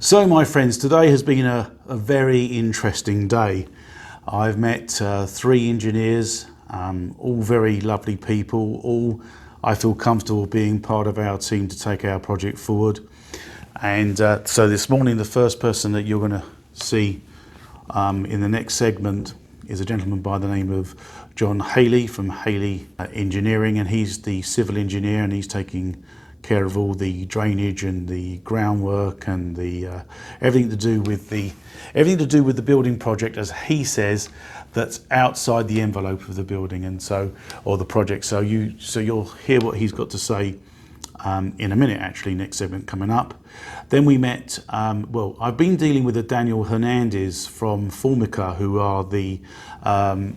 So my friends, today has been a very interesting day. I've met three engineers, all very lovely people, all I feel comfortable being part of our team to take our project forward. And so this morning, the first person that you're going to see in the next segment is a gentleman by the name of John Haley from Haley Engineering, and he's the civil engineer, and he's taking care of all the drainage and the groundwork and the everything to do with the building project, as he says, that's outside the envelope of the building and or the project. So you'll hear what he's got to say in a minute, actually, next segment coming up. Then we met, I've been dealing with Daniel Hernandez from Formica, who are the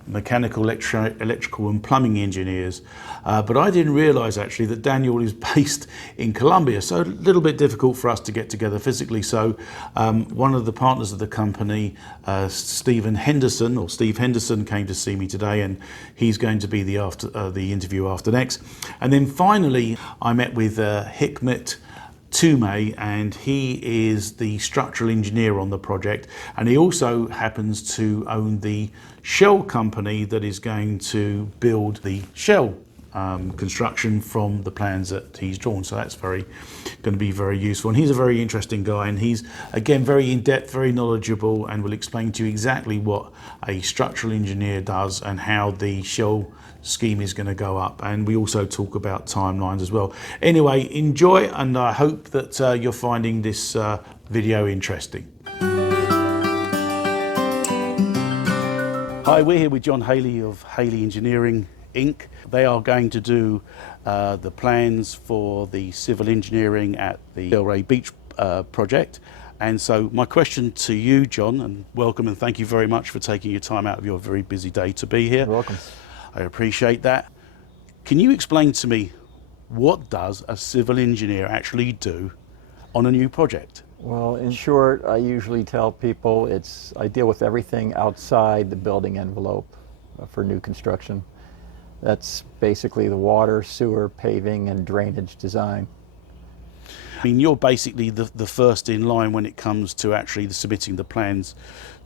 mechanical, electrical and plumbing engineers. But I didn't realise actually that Daniel is based in Colombia, so a little bit difficult for us to get together physically. So one of the partners of the company, Steve Henderson, came to see me today, and he's going to be the interview after next. And then finally, I met with Hikmet Tume, and he is the structural engineer on the project, and he also happens to own the shell company that is going to build the shell construction from the plans that he's drawn. So that's going to be very useful, and he's a very interesting guy, and he's again very in-depth, very knowledgeable, and will explain to you exactly what a structural engineer does and how the shell scheme is going to go up. And we also talk about timelines as well. Anyway, enjoy, and I hope that you're finding this video interesting. Hi, we're here with John Haley of Haley Engineering Inc. They are going to do the plans for the civil engineering at the Delray Beach project. And so my question to you, John, and welcome, and thank you very much for taking your time out of your very busy day to be here. You're welcome. I appreciate that. Can you explain to me, what does a civil engineer actually do on a new project? Well, in short, I usually tell people I deal with everything outside the building envelope for new construction. That's basically the water, sewer, paving, and drainage design. I mean, you're basically the first in line when it comes to actually submitting the plans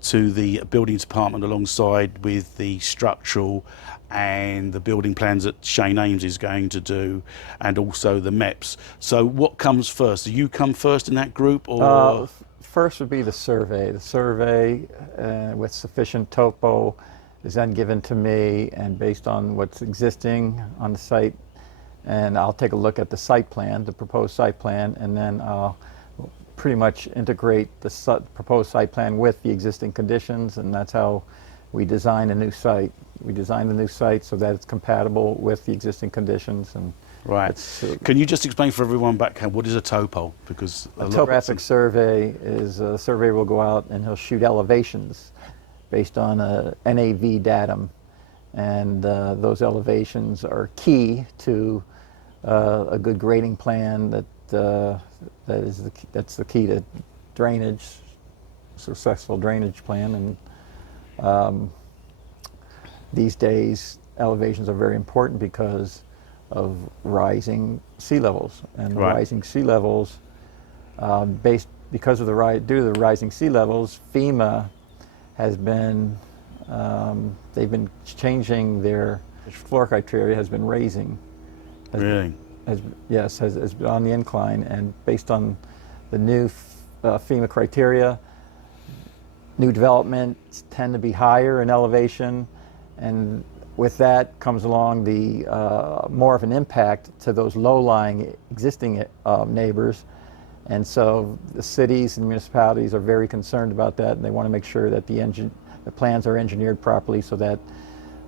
to the building department, alongside with the structural and the building plans that Shane Ames is going to do, and also the MEPs. So what comes first? Do you come first in that group, or? First would be the survey. The survey with sufficient topo is then given to me, and based on what's existing on the site, and I'll take a look at the site plan, the proposed site plan, and then I'll pretty much integrate the proposed site plan with the existing conditions, and that's how we design a new site. We design the new site so that it's compatible with the existing conditions. And right. Can you just explain for everyone back home, what is a topo? Because a topographic survey is a surveyor will go out and he'll shoot elevations based on a NAV datum, and those elevations are key to a good grading plan. That's the key to drainage, successful drainage plan. And these days, elevations are very important because of rising sea levels, and right. Rising sea levels, due to the rising sea levels, FEMA has been they've been changing their floor criteria, has been raising. Really? Has been on the incline, and based on the new FEMA criteria, new developments tend to be higher in elevation, and with that comes along the more of an impact to those low-lying existing neighbors. And so the cities and municipalities are very concerned about that, and they want to make sure that the plans are engineered properly so that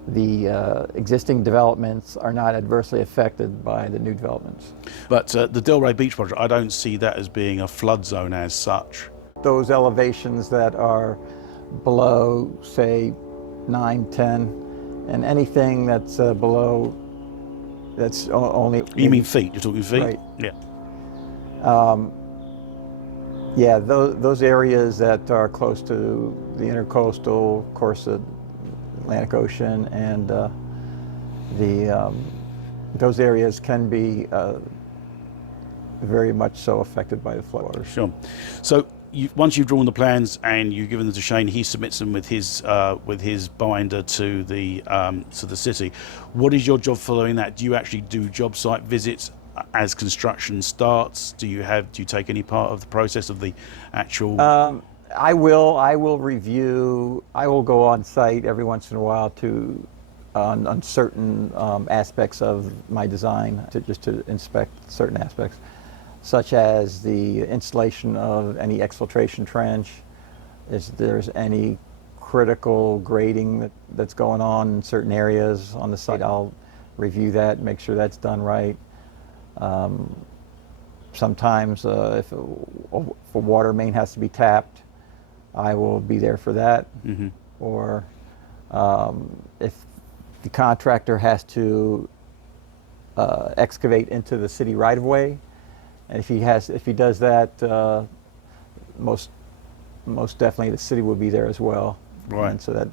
the existing developments are not adversely affected by the new developments. But the Delray Beach project, I don't see that as being a flood zone as such. Those elevations that are below, say, 9, 10, and anything that's below, that's only... You mean feet? You're talking feet? Right. Yeah. Yeah, those areas that are close to the intercoastal, of course, the Atlantic Ocean, and those areas can be very much so affected by the floodwaters. Sure. So once you've drawn the plans and you've given them to Shane, he submits them with his binder to the city. What is your job following that? Do you actually do job site visits as construction starts? Do you take any part of the process of the actual? I will review. I will go on site every once in a while on certain aspects of my design to inspect certain aspects, such as the installation of any exfiltration trench. If there's any critical grading that's going on in certain areas on the site, I'll review that, make sure that's done right. Sometimes if a water main has to be tapped, I will be there for that. Mm-hmm. Or if the contractor has to excavate into the city right-of-way, and if he does that, most definitely the city will be there as well. Right. And so that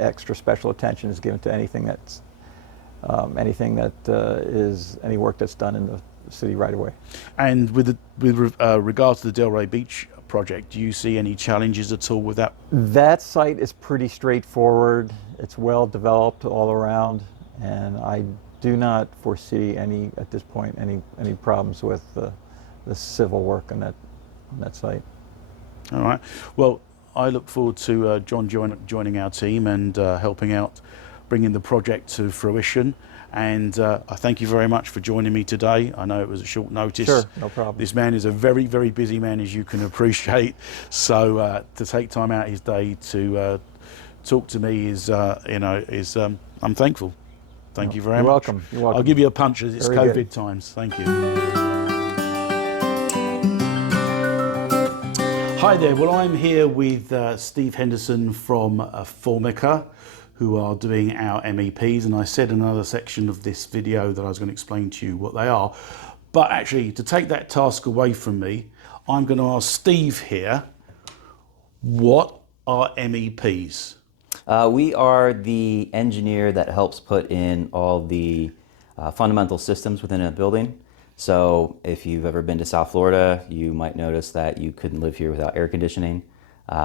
extra special attention is given to anything that is any work that's done in the city right-of-way. And with regards to the Delray Beach project, do you see any challenges at all with that? That site is pretty straightforward. It's well developed all around, and I do not foresee at this point any problems with the civil work on that site. All right. Well, I look forward to John joining our team and helping out, bringing the project to fruition. And I thank you very much for joining me today. I know it was a short notice. Sure, no problem. This man is a very, very busy man, as you can appreciate. So to take time out his day to talk to me is I'm thankful. Thank you very You're much. welcome. You're welcome. I'll give you a punch as it's Very COVID good. times. Thank you. Hi there. Well, I'm here with Steve Henderson from Formica, who are doing our MEPs, and I said in another section of this video that I was going to explain to you what they are. But actually, to take that task away from me, I'm going to ask Steve here, what are MEPs? We are the engineer that helps put in all the fundamental systems within a building. So if you've ever been to South Florida, you might notice that you couldn't live here without air conditioning.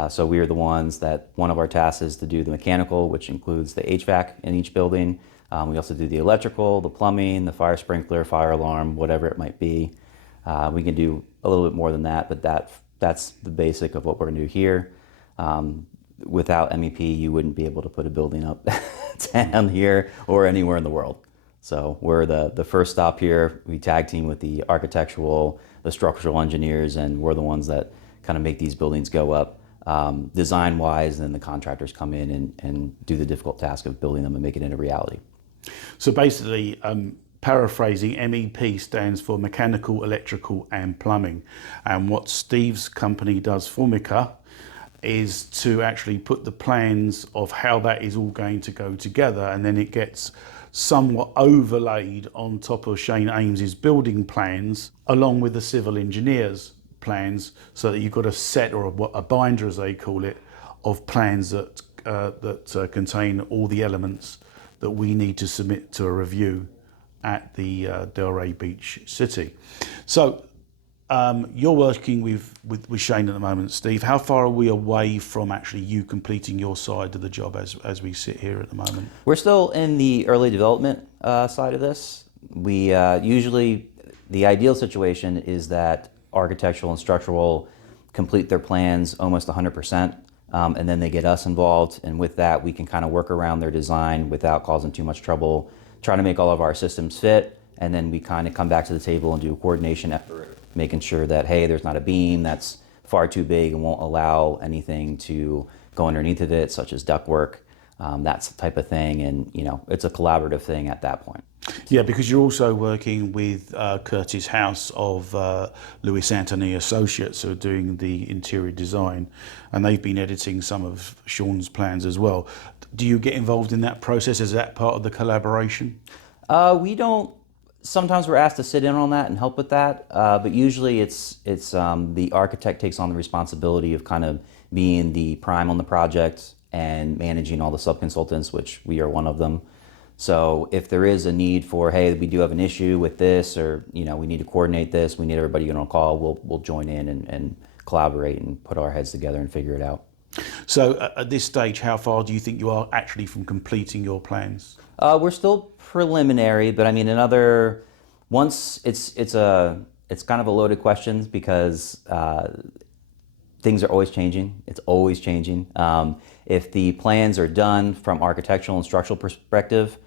So we are the ones that one of our tasks is to do the mechanical, which includes the HVAC in each building. We also do the electrical, the plumbing, the fire sprinkler, fire alarm, whatever it might be. We can do a little bit more than that, but that's the basic of what we're going to do here. Without MEP, you wouldn't be able to put a building up down here or anywhere in the world. So we're the first stop here. We tag team with the architectural, the structural engineers, and we're the ones that kind of make these buildings go up design-wise, and then the contractors come in and do the difficult task of building them and make it into reality. So basically, paraphrasing, MEP stands for mechanical, electrical and plumbing. And what Steve's company does, Formica, is to actually put the plans of how that is all going to go together, and then it gets somewhat overlaid on top of Shane Ames's building plans along with the civil engineers plans, so that you've got a set, or a binder as they call it, of plans that contain all the elements that we need to submit to a review at the Delray Beach City. So you're working with Shane at the moment, Steve. How far are we away from actually you completing your side of the job as we sit here at the moment? We're still in the early development side of this. We usually, the ideal situation is that architectural and structural complete their plans almost 100%, and then they get us involved, and with that we can kind of work around their design without causing too much trouble, try to make all of our systems fit, and then we kind of come back to the table and do a coordination effort, making sure that, hey, there's not a beam that's far too big and won't allow anything to go underneath of it, such as ductwork, that type of thing, and it's a collaborative thing at that point. Yeah, because you're also working with Curtis House of Louis Anthony Associates, who are doing the interior design, and they've been editing some of Sean's plans as well. Do you get involved in that process? Is that part of the collaboration? We don't. Sometimes we're asked to sit in on that and help with that, but usually it's the architect takes on the responsibility of kind of being the prime on the project and managing all the sub-consultants, which we are one of them. So if there is a need for, hey, we do have an issue with this, or we need to coordinate this, we need everybody to get on a call, we'll join in and collaborate and put our heads together and figure it out. So at this stage, how far do you think you are actually from completing your plans? We're still preliminary, but I mean, once it's kind of a loaded question because things are always changing. It's always changing. If the plans are done from architectural and structural perspective,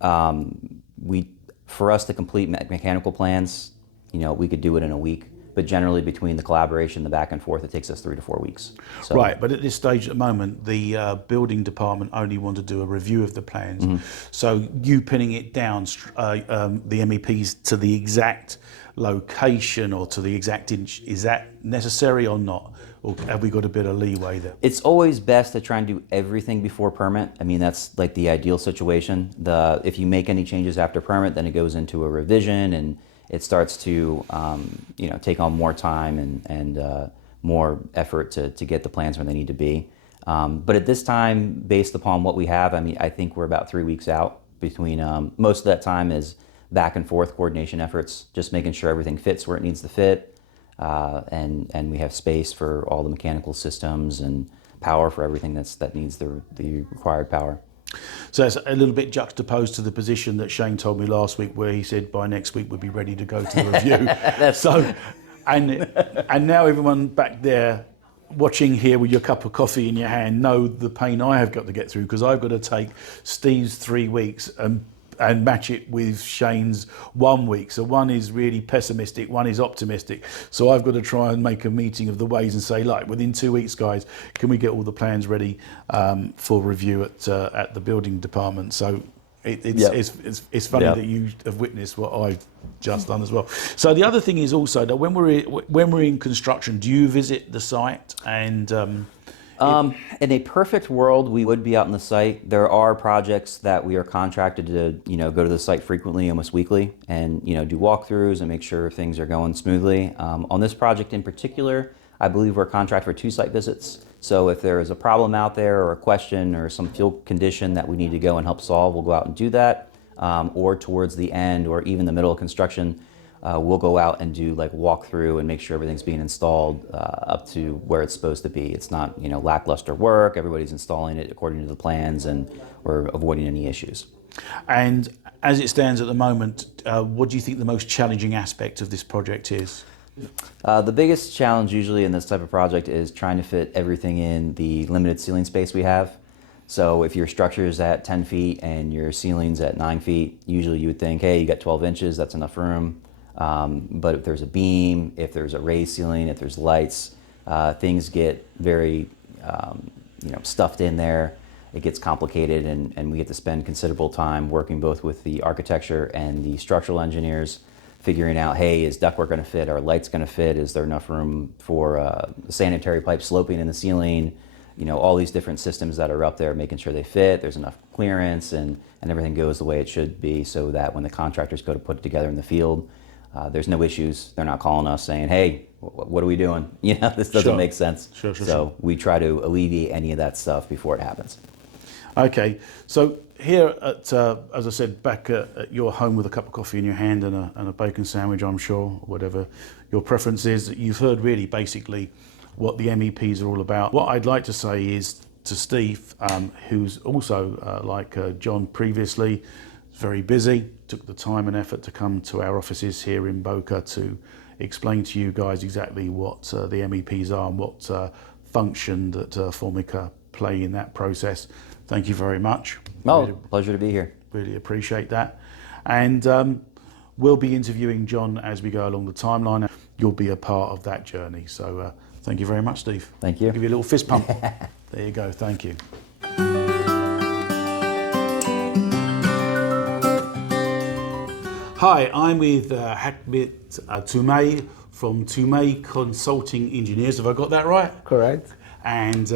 for us to complete mechanical plans, we could do it in a week. But generally, between the collaboration, the back and forth, it takes us 3 to 4 weeks. So, right, but at this stage at the moment, the building department only want to do a review of the plans. Mm-hmm. So you pinning it down, the MEPs to the exact location or to the exact inch, is that necessary or not? Or have we got a bit of leeway there? It's always best to try and do everything before permit. I mean, that's like the ideal situation. If you make any changes after permit, then it goes into a revision and it starts to take on more time and more effort to get the plans where they need to be. But at this time, based upon what we have, I mean, I think we're about 3 weeks out between, most of that time is back and forth coordination efforts, just making sure everything fits where it needs to fit. And we have space for all the mechanical systems and power for everything that needs the required power. So it's a little bit juxtaposed to the position that Shane told me last week, where he said by next week we'll be ready to go to the review. So, and now everyone back there watching here with your cup of coffee in your hand know the pain I have got to get through, because I've got to take Steve's 3 weeks and match it with Shane's 1 week. So one is really pessimistic, one is optimistic. So I've got to try and make a meeting of the ways and say, like, within 2 weeks, guys, can we get all the plans ready for review at the building department? So it's funny that you have witnessed what I've just done as well. So the other thing is also that when we're in construction, do you visit the site and in a perfect world, we would be out on the site. There are projects that we are contracted to, go to the site frequently, almost weekly, and do walkthroughs and make sure things are going smoothly. On this project in particular, I believe we're contracted for 2 site visits. So if there is a problem out there or a question or some field condition that we need to go and help solve, we'll go out and do that. Or towards the end or even the middle of construction, we'll go out and do like walkthrough and make sure everything's being installed up to where it's supposed to be. It's not lackluster work. Everybody's installing it according to the plans, and we're avoiding any issues. And as it stands at the moment, what do you think the most challenging aspect of this project is? The biggest challenge usually in this type of project is trying to fit everything in the limited ceiling space we have. So if your structure is at 10 feet and your ceiling's at 9 feet, usually you would think, hey, you got 12 inches, that's enough room. But if there's a beam, if there's a raised ceiling, if there's lights, things get very stuffed in there. It gets complicated, and we get to spend considerable time working both with the architecture and the structural engineers, figuring out, hey, is ductwork going to fit? Are lights going to fit? Is there enough room for sanitary pipe sloping in the ceiling? All these different systems that are up there, making sure they fit, there's enough clearance, and everything goes the way it should be, so that when the contractors go to put it together in the field, there's no issues. They're not calling us saying, hey, what are we doing? This doesn't make sense. Sure. We try to alleviate any of that stuff before it happens. Okay, so here at, as I said, back at your home with a cup of coffee in your hand and a bacon sandwich, I'm sure, whatever your preference is, you've heard really basically what the MEPs are all about. What I'd like to say is to Steve, who's also like John previously, very busy, took the time and effort to come to our offices here in Boca to explain to you guys exactly what the MEPs are and what function that Formica play in that process. Thank you very much. Oh, pleasure to be here. Really appreciate that. And we'll be interviewing John as we go along the timeline. You'll be a part of that journey. So thank you very much, Steve. Thank you. I'll give you a little fist pump. There you go. Thank you. Hi, I'm with Hakbit Toumay from Toumay Consulting Engineers. Have I got that right? Correct. And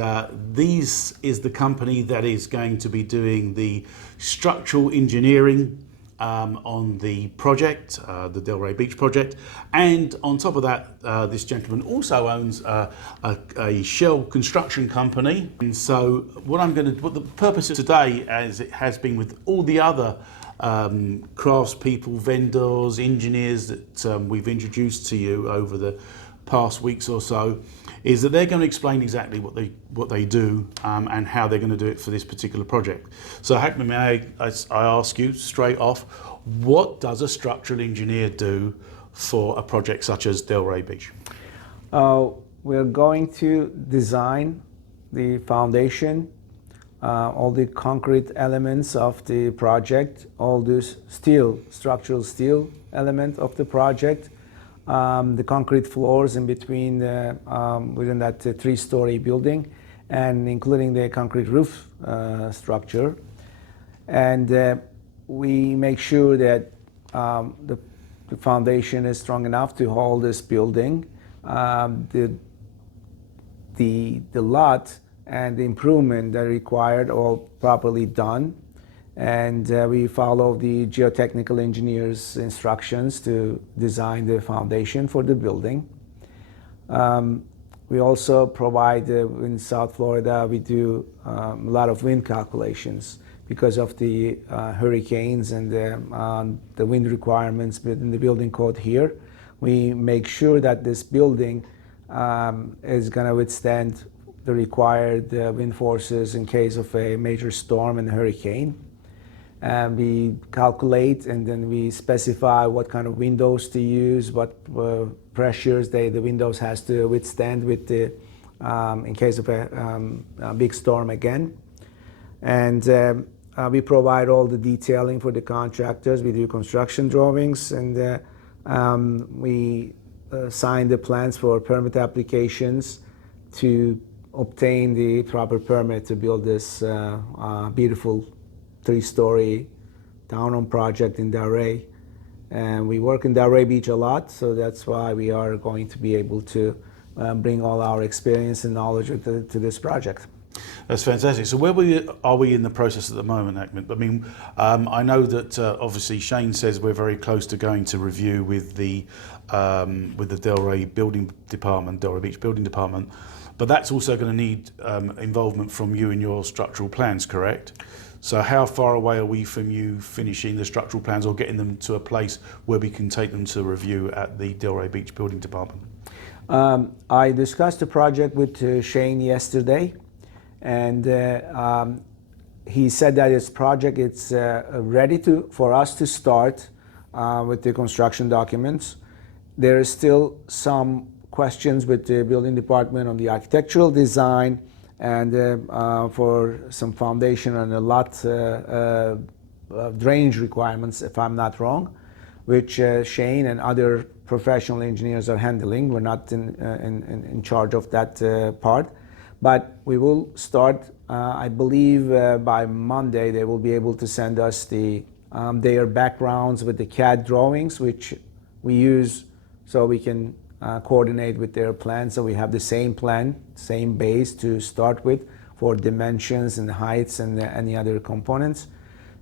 this is the company that is going to be doing the structural engineering on the project, the Delray Beach project. And on top of that, this gentleman also owns a shell construction company. And so what the purpose of today, as it has been with all the other craftspeople, vendors, engineers that we've introduced to you over the past weeks or so, is that they're going to explain exactly what they do and how they're going to do it for this particular project. So Hackman, may I ask you straight off, what does a structural engineer do for a project such as Delray Beach? We're going to design the foundation, all the concrete elements of the project, all this structural steel element of the project, the concrete floors in between within that three-story building, and including the concrete roof structure. And we make sure that the foundation is strong enough to hold this building. The lot and the improvement that are required all properly done, and we follow the geotechnical engineer's instructions to design the foundation for the building. We also provide, in South Florida, we do a lot of wind calculations because of the hurricanes and the wind requirements within the building code here. We make sure that this building is going to withstand the required wind forces in case of a major storm and hurricane. We calculate and then we specify what kind of windows to use, what pressures the windows has to withstand with the in case of a big storm again. And we provide all the detailing for the contractors. We do construction drawings, and we sign the plans for permit applications to obtain the proper permit to build this beautiful three-story townhome project in Delray. And we work in Delray Beach a lot, so that's why we are going to be able to bring all our experience and knowledge to this project. That's fantastic. So where are we in the process at the moment, Ahmed? I mean, I know that obviously Shane says we're very close to going to review with the Delray Building Department, Delray Beach Building Department, but that's also going to need involvement from you in your structural plans, correct? So how far away are we from you finishing the structural plans or getting them to a place where we can take them to review at the Delray Beach Building Department? I discussed the project with Shane yesterday, and he said that his project is ready for us to start with the construction documents. There is still some questions with the building department on the architectural design and for some foundation and a lot drainage requirements, if I'm not wrong, which Shane and other professional engineers are handling. We're not in charge of that part. But we will start, I believe by Monday they will be able to send us their backgrounds with the CAD drawings, which we use so we can coordinate with their plan. So we have the same plan, same base to start with for dimensions and heights and any other components.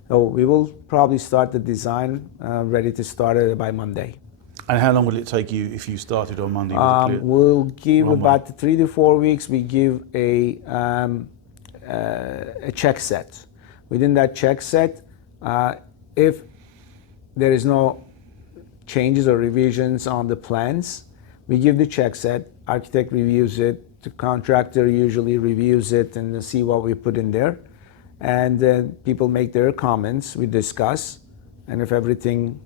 So we will probably start the design ready to start it by Monday. And how long will it take you if you started on Monday? We'll give about 3 to 4 weeks. We give a check set. Within that check set, if there is no changes or revisions on the plans, we give the check set. Architect reviews it. The contractor usually reviews it and see what we put in there. And people make their comments. We discuss, and if everything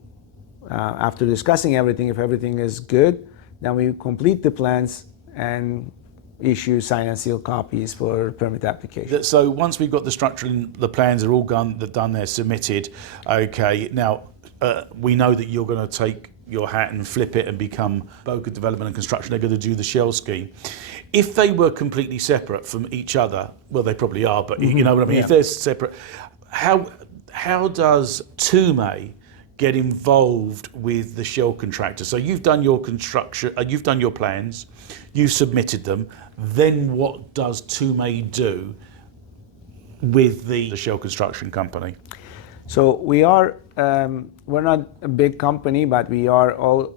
after discussing everything, if everything is good, then we complete the plans and issue sign and seal copies for permit application. So once we've got the structure and the plans are all done, they're submitted. Okay, now we know that you're going to take your hat and flip it and become Boca Development and Construction. They're going to do the shell scheme. If they were completely separate from each other, well, they probably are, but you know what I mean. Yeah. If they're separate, how does TUME get involved with the shell contractor? So you've done your construction, you've done your plans, you've submitted them. Then what does TUME do with the shell construction company? So we are, we're not a big company, but we are all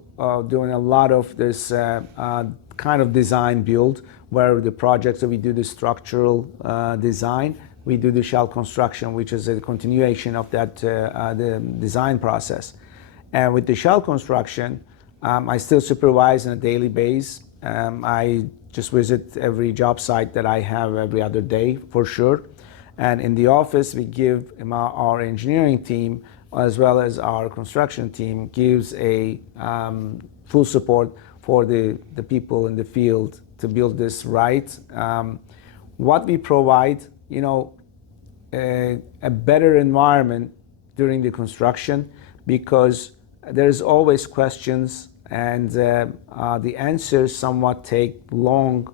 doing a lot of this kind of design build, where the projects that we do the structural design, we do the shell construction, which is a continuation of that the design process. And with the shell construction, I still supervise on a daily basis. I just visit every job site that I have every other day for sure. And in the office, we give our engineering team as well as our construction team gives a full support for the people in the field to build this right. What we provide, a better environment during the construction, because there's always questions and the answers somewhat take long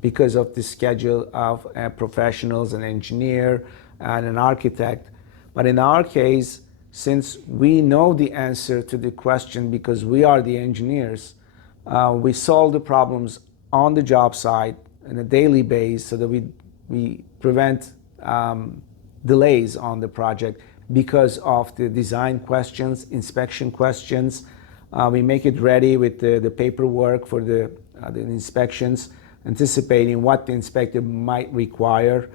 because of the schedule of professionals, an engineer and an architect. But in our case, since we know the answer to the question because we are the engineers, we solve the problems on the job site on a daily basis so that we prevent delays on the project because of the design questions, inspection questions. We make it ready with the paperwork for the inspections, anticipating what the inspector might require.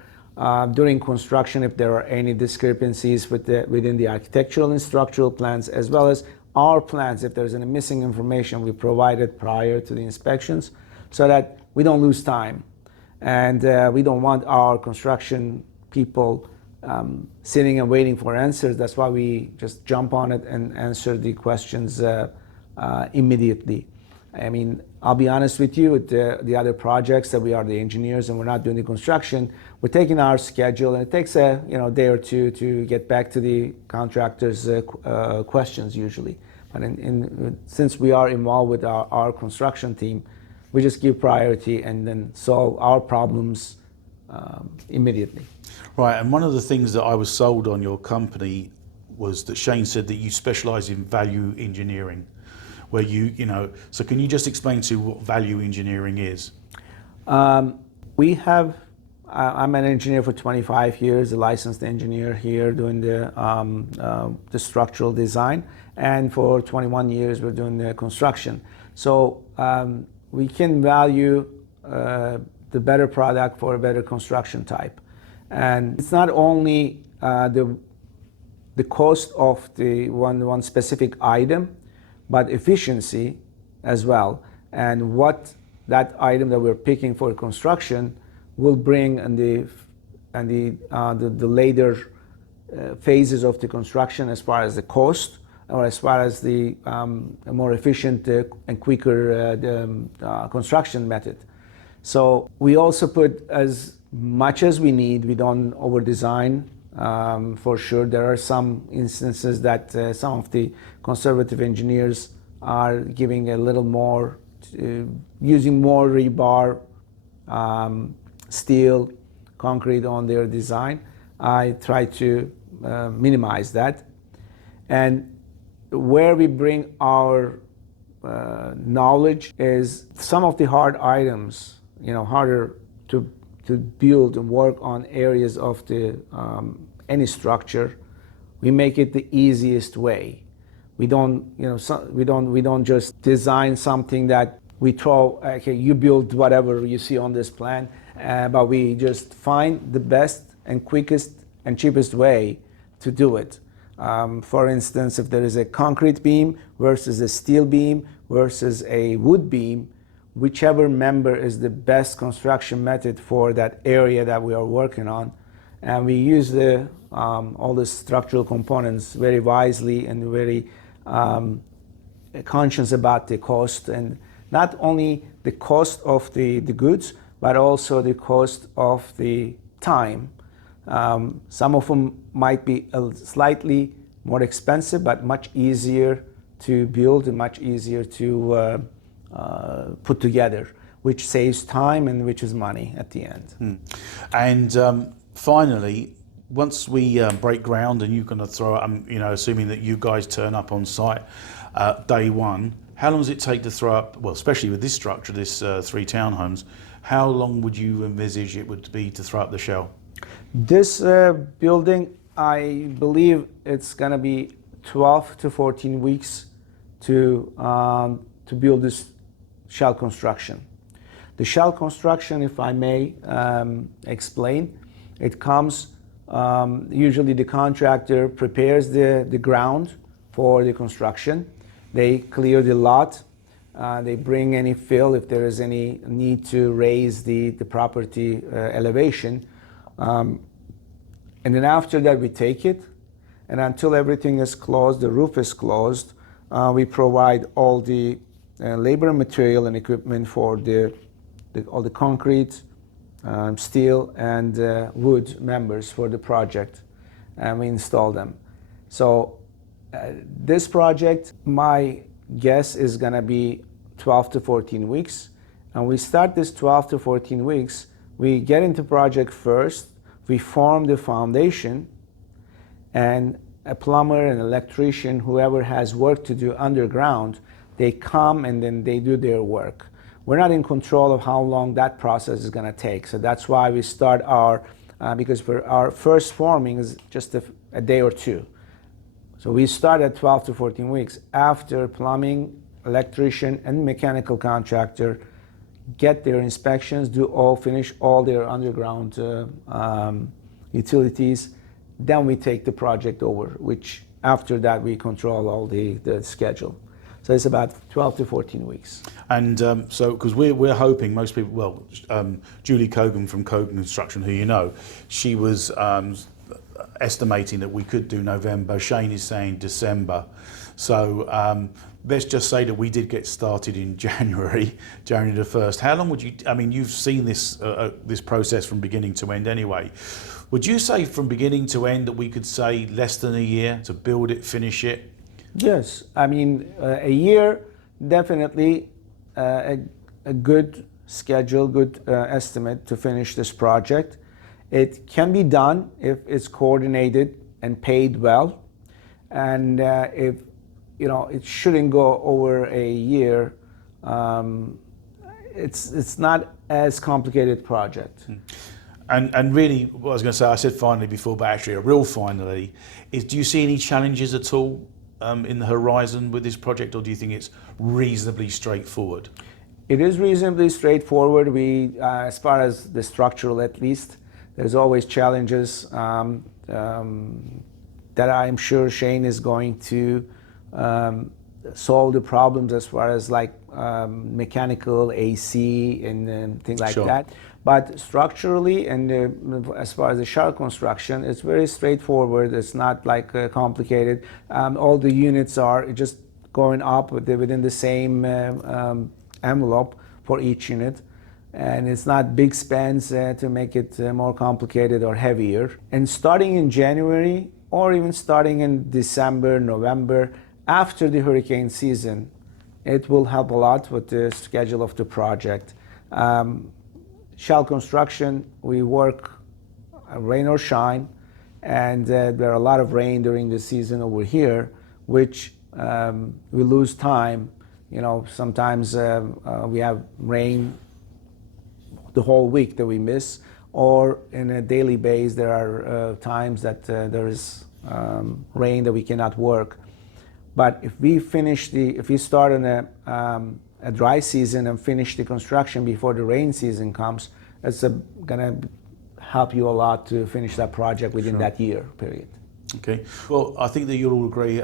During construction, if there are any discrepancies within the architectural and structural plans, as well as our plans, if there's any missing information, we provide it prior to the inspections so that we don't lose time. And we don't want our construction people sitting and waiting for answers. That's why we just jump on it and answer the questions immediately. I mean, I'll be honest with you, with the other projects that we are the engineers and we're not doing the construction, we're taking our schedule, and it takes a day or two to get back to the contractors' questions usually. But since we are involved with our construction team, we just give priority and then solve our problems immediately. Right, and one of the things that I was sold on your company was that Shane said that you specialize in value engineering, where so can you just explain to what value engineering is? I'm an engineer for 25 years, a licensed engineer here doing the structural design, and for 21 years we're doing the construction. So we can value the better product for a better construction type. And it's not only the cost of the one specific item, but efficiency as well, and what that item that we're picking for construction will bring in the later phases of the construction, as far as the cost or as far as the more efficient and quicker construction method. So we also put as much as we need. We don't over design. For sure, there are some instances that some of the conservative engineers are giving a little more, using more rebar, steel, concrete on their design. I try to minimize that. And where we bring our knowledge is some of the hard items, harder to build and work on areas of the any structure. We make it the easiest way. We don't just design something that we throw, okay, you build whatever you see on this plan, but we just find the best and quickest and cheapest way to do it. For instance, if there is a concrete beam versus a steel beam versus a wood beam, whichever member is the best construction method for that area that we are working on. And we use all the structural components very wisely and very conscious about the cost, and not only the cost of the goods, but also the cost of the time. Some of them might be slightly more expensive, but much easier to build and much easier to put together, which saves time and which is money at the end. And finally, once we break ground and you're going to throw it, assuming that you guys turn up on site day one, how long does it take to throw up, well, especially with this structure, this 3 townhomes, how long would you envisage it would be to throw up the shell? This building, I believe it's going to be 12 to 14 weeks to build this shell construction. The shell construction, if I may explain, it comes, usually the contractor prepares the ground for the construction. They clear the lot. They bring any fill if there is any need to raise the property elevation. And then after that, we take it. And until everything is closed, the roof is closed, we provide all the labor, material, and equipment for all the concrete, steel, and wood members for the project, and we install them. So this project, my guess is going to be 12 to 14 weeks. And we start this 12 to 14 weeks, we get into project first, we form the foundation, and a plumber, an electrician, whoever has work to do underground, they come and then they do their work. We're not in control of how long that process is going to take. So that's why we start because for our first forming is just a day or two. So we start at 12 to 14 weeks after plumbing, electrician, and mechanical contractor get their inspections, finish all their underground utilities. Then we take the project over, which after that we control all the schedule. So it's about 12 to 14 weeks. And so, because we're hoping most people, well, Julie Cogan from Cogan Construction, who you know, she was estimating that we could do November. Shane is saying December. So let's just say that we did get started in January the 1st. How long would you, I mean, you've seen this process from beginning to end anyway. Would you say from beginning to end that we could say less than a year to build it, finish it? Yes, I mean, a year, definitely a good schedule, good estimate to finish this project. It can be done if it's coordinated and paid well. And if, you know, it shouldn't go over a year. It's not as complicated project. And really, what I was going to say, I said finally before, but actually a real finally, is do you see any challenges at all in the horizon with this project, or do you think it's reasonably straightforward? It is reasonably straightforward. We, as far as the structural at least, there's always challenges that I'm sure Shane is going to solve the problems as far as like mechanical, AC, and things like that. But structurally and as far as the shell construction, it's very straightforward. It's not like complicated. All the units are just going up within the same envelope for each unit. And it's not big spans to make it more complicated or heavier. And starting in January or even starting in December, November, after the hurricane season, it will help a lot with the schedule of the project. Shell construction, we work rain or shine, and there are a lot of rain during the season over here, which we lose time. You know, sometimes we have rain the whole week that we miss, or in a daily basis there are times that there is rain that we cannot work. But if we start in a dry season and finish the construction before the rain season comes, it's gonna help you a lot to finish that project within that year period. Okay. Well, I think that you'll all agree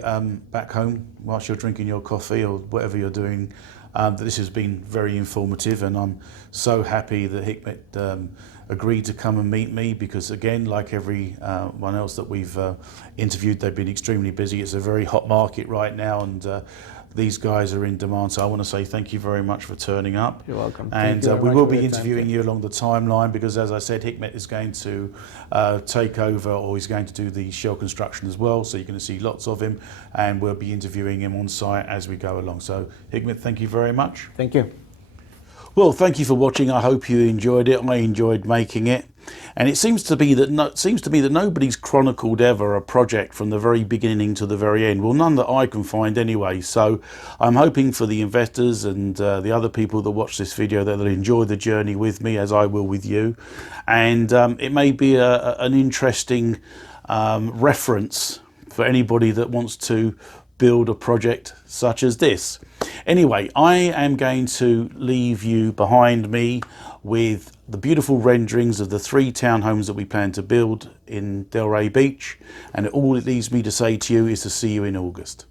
back home whilst you're drinking your coffee or whatever you're doing, that this has been very informative, and I'm so happy that Hikmet agreed to come and meet me, because again, like everyone else that we've interviewed, they've been extremely busy. It's a very hot market right now, and these guys are in demand. So I want to say thank you very much for turning up. You're welcome. And we will be interviewing you along the timeline, because as I said, Hikmet is going to take over, or he's going to do the shell construction as well. So you're going to see lots of him, and we'll be interviewing him on site as we go along. So Hikmet, thank you very much. Thank you. Well, thank you for watching. I hope you enjoyed it. I enjoyed making it. And it seems to me that nobody's chronicled ever a project from the very beginning to the very end. Well, none that I can find anyway. So I'm hoping for the investors and the other people that watch this video that they'll enjoy the journey with me, as I will with you. And it may be an interesting reference for anybody that wants to build a project such as this. Anyway, I am going to leave you behind me with the beautiful renderings of the 3 townhomes that we plan to build in Delray Beach, and all it leaves me to say to you is to see you in August.